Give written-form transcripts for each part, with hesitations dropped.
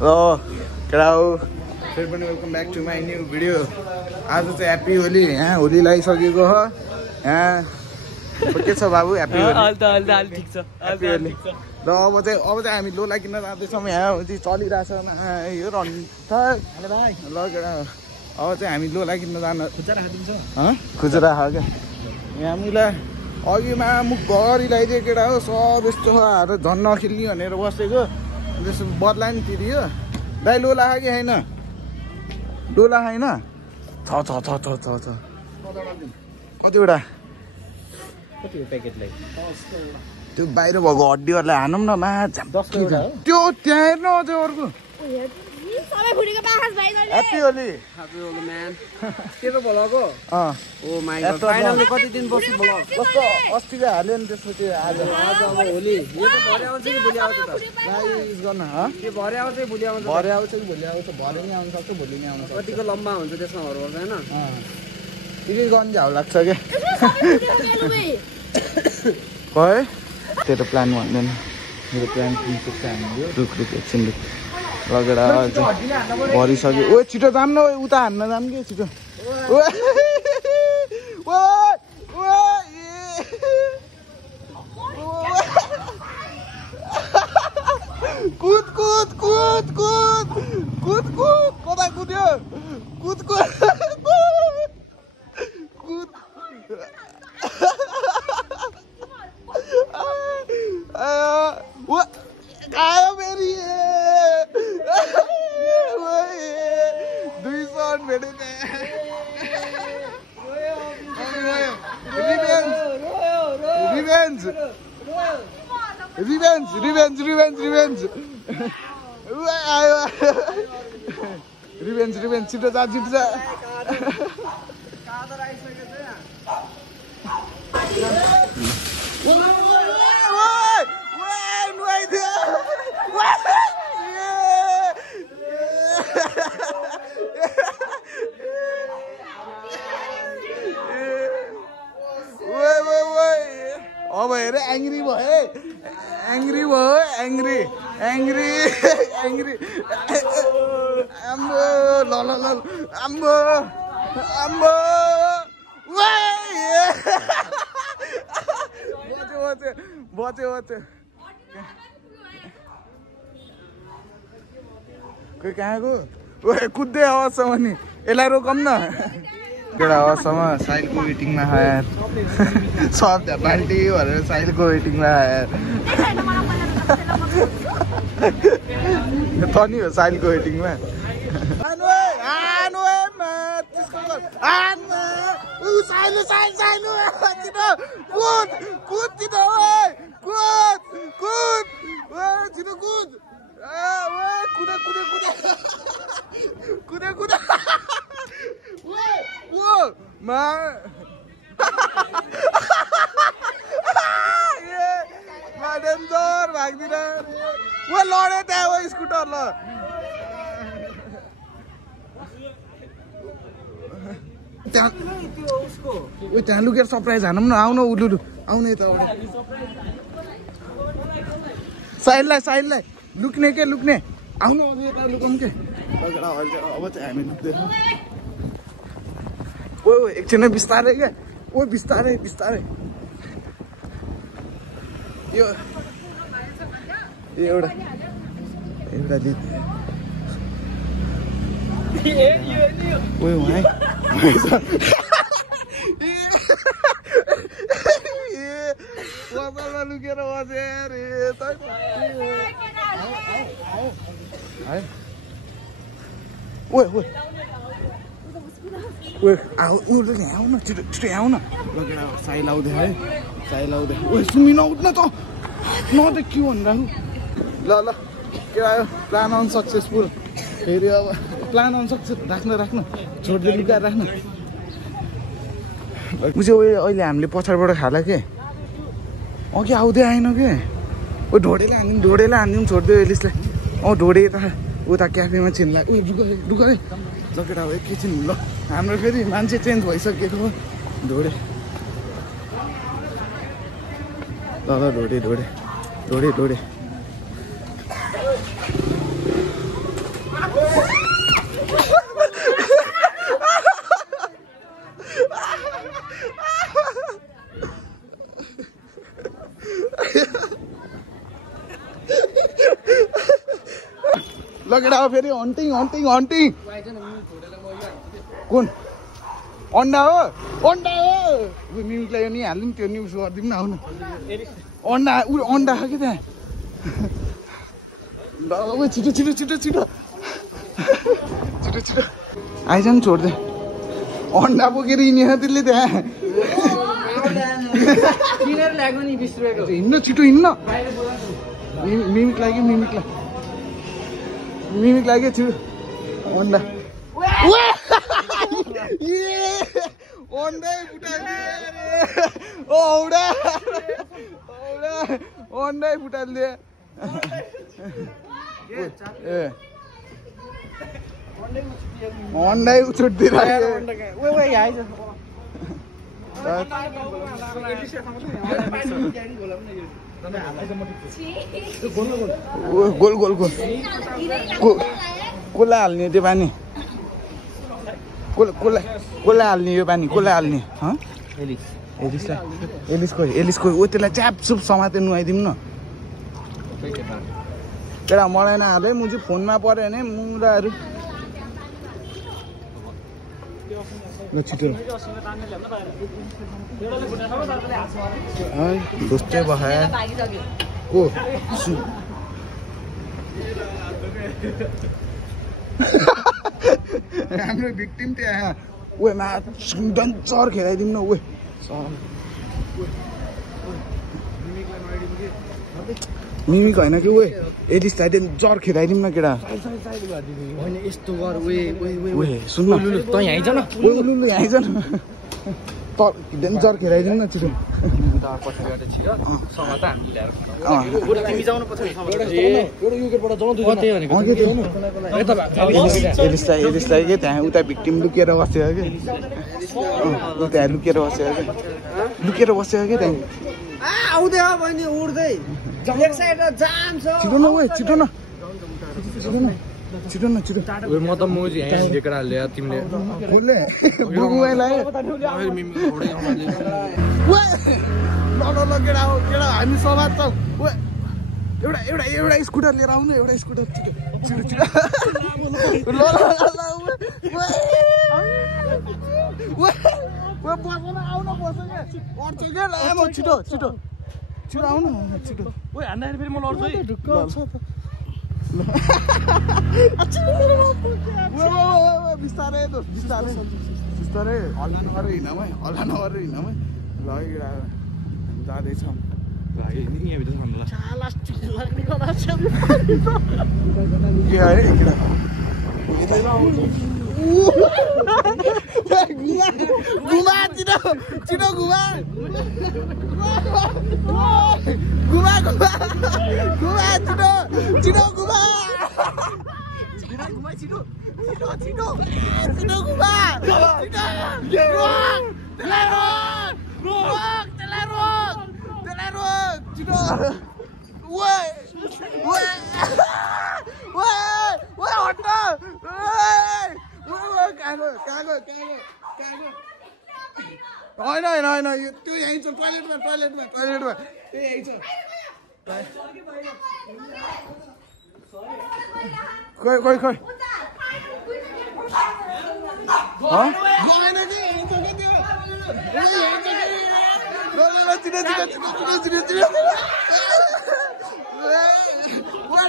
केटा हो फेरि पनि welcome back to my new video. आज चाहिँ ह्याप्पी होली। यहाँ होली लगाइसकेको हो। यहाँ के छ बाबु? ह्याप्पी होली। ठिक छ ह्याप्पी होली। र अब चाहिँ हामी लोला किन्न जाँदैछौँ। यहाँ चलिरहेछ यो रन भाइ ल केटा। अब चाहिँ हामी लोला किन्न जान खुजरा हो क्या। यहाँ मुला अघिमा मुख भरि लगाइदियो केटा हो। सब यस्तो झन् नखेल्ने भनेर बसेको त्यसो बदला नि तिरियो। दाइ लोला खायो कि होइन? लोला खाएन? छ कतिवटा त्यो बाहिर भएको हड्डीहरूलाई हानौँ न मा त्यो त्यहाँ हेर्नु अझै अर्को ह्याप्पी होली म्यान के त बोलाको ओ माइ गॉड फाइनली कति दिन पछि बोलाउ कस्तो अस्ति हाल्यो नि त्यसपछि आज अब होली यो त भरे आउँछ कि भोलि आउँछ त युज गर्न के भरे आउँछ कि भोलि आउँछ? भरे आउँछ कि भोलि आउँछ? भरे नि आउनु सक्छ भोलि नि आउनु सक्छ। कतिको लम्बा हुन्छ त्यसमा हर पर्छ हैन? यति गन झ्याउ लाग्छ क्या खै तेरो प्लान भन्दैन। मेरो प्लान रुख एकछिन लगेर भरिसक्यो। ओ छिटो जाम न उता हान्न जाम कि छिटो। कुद कुद कुद कुद कुद कुद कता कुद्यो? कुद कुद कुद खायो फेरि 2 शट भेटेको। रिभेन्ज छिटो जा छिटो जा। अब हेर एङ्ग्री भयो एङ्ग्री आम्बो ल आम्बो बच्यो कोही कहाँको कुद्दै आवाजसम्म नि यसलाई रोकौँ न केटा आवाजसम्म साइलको वेटिङमा आएर सब बाल्टी भनेर साइलको वेटिङमा आएर तनी हो साइलको वेटिङमा। डेन्जर भाग्दिन लडे त्यहाँ स्कुटर ल त्यहाँ लुकेर सरप्राइज हानौँ न। आउन उलु आउने यताबाट साइडलाई लुक्ने आउनु यता लुकाउँ के। अब चाहिँ हामी लुक्दैछौँ। ओ एकछिन बिस्तारै क्या ओ बिस्तारै यो एउटा दिदी लुकेर बसे आउन छिटो आउन लगेर साइल आउँदै है सुमी नउठ्न त नदेख के भनिरहेको। ल के आयो प्लान अनसक्सेसफुल। फेरि अब प्लान अनसक्सेस राख्न छोड्दै लुकाएर राख्न। मुझे अहिले हामीले पछाडिबाट खाला के अघि आउँदै आएन के ओ ढोडेले हानिदिउँ छोडिदियो एलिसलाई। ढोडे यता उता क्याफेमा छिन्ला रुक है ल केटा हो एकैछिन ल हाम्रो फेरि मान्छे चेन्ज भइसकेको हो ढोडे ल ढोडे लगेर अब फेरि हन्टिङ हन्टिङ हन्टिङ कुन अन्डा हो मिमिकलाई नि हालिदिउँ त्यो न्युज गरिदिउँ न आउनु अन्डा अन्डा छ कि त्यहाँ छिटो छिटो छिटो छिटो छिटो छिटो आइज नि छोड्दै अन्डा बोकेर हिँडेन त्यसले त्यहाँ हिँड्न छिटो हिँड्न मिमिक लाग्यो मिमिक लाग्यो छिटो अन्डा अन्डै फुटालिदिए अन्डै फुटालिदिए अन्डै छुट्दिरहेको गोल गोल गोल कसलाई हाल्ने त्यो पानी कसलाई हाल्ने यो पानी कसलाई हाल्ने एलिसको ओ त्यसलाई च्यापचुप समातेर नुहाइदिउँ न केटा मलाई नहाले म चाहिँ फोनमा पऱ्यो भने मुराहरू ल छिटो ढुस्टै बखायो को हाम्रो भिक्टिम त्यहाँ ओए मा डन्चर खेलाइदिउँ न ओए मिमिक होइन कि ओए एलिसलाई जर खेलाइदिउँ न केटा यस्तो गर सुन्न जर खेलाइदिउँ न छिटो एलिसलाई के त्यहाँ उता भिक्टिम लुकेर बसेको कि त्यहाँ लुकेर बसेको कि त्यहाँ आउँदै हो बहिनी उड्दै एक साइड जाम छ छिटो न ओए छिटो न म त मोजी यहाँ देखेर हाल्यो तिमीले बोल्ने बुगुलाई ल केटा हो केटा हामी समाज छौँ एउटा स्कुटर लिएर आउनु एउटा स्कुटर छिटो छिटो आउनु छिटो ओए हान्दाखेरि फेरि म लड्छु है बिस्तारै हल्ला नगरेर हिँडमै ल जाँदैछौँ यहाँभित्र थाम्ला के अरे घुमा छिटो घुमा होइन त्यो यहीँ छ टोइलेटमा यहीँ छ खोइ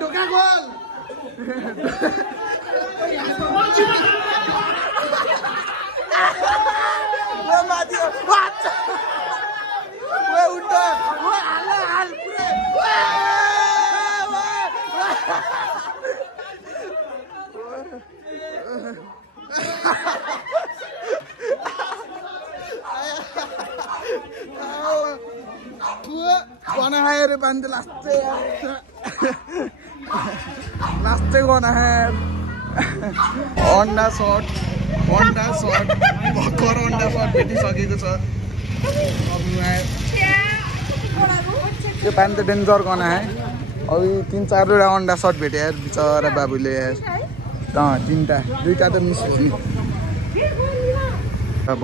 ढोका खोल Gonna hire band last gonna have Honda shot भर्खर Honda shot भेटिसकेको छ त्यो पानी त डेन्जर गना है अभी 3-4 Honda shot भेटे यार बिचारा बाबुले यार 2टा त मिस हो नि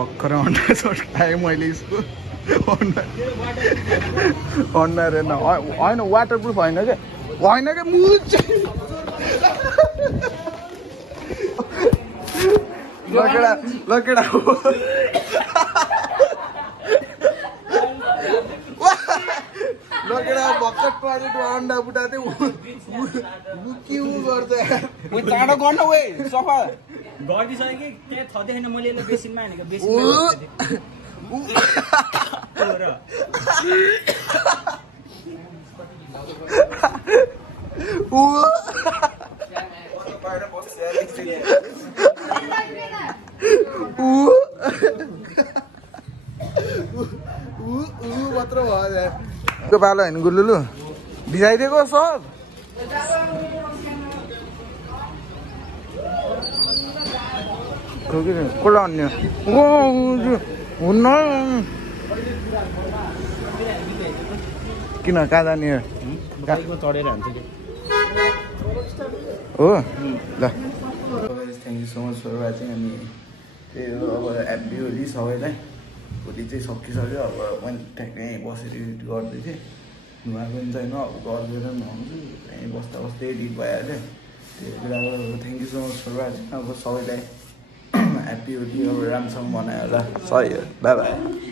भर्खर Honda shot खाएँ मैले यसको Honda होइन वाटरप्रुफ होइन क्या मुच केटा लगेर भर्खर टोयलेटमा अन्डा बुटा थियो के गर्छ चाँडो गर्नु वे सफा गरिदिसक्यो कि त्यहाँ थदै छैन मैले यसलाई बेसिनमा हानेको मात्र भयो पालो होइन गुल्लु भिजाइदिएको सर कसलाई अन्य हुन्न किन कहाँ जाने चढेर हान्छ हो ल thank you so much for watching हामी त्यही हो अब ह्याप्पी होली सबैलाई भोलि चाहिँ सकिसक्यो अब मैले ठ्याक्कै यहीँ बसेर एडिट गर्दै थिएँ नुहाएको पनि छैन अब घर गएर नुहाउँछु यहीँ बस्दा बस्दै एडिट भइहाल्यो त्यही कुरा अब thank you so much for watching अब सबैलाई ह्याप्पी होली अब राम्रोसँग मनायो होला सही हो बाई बाई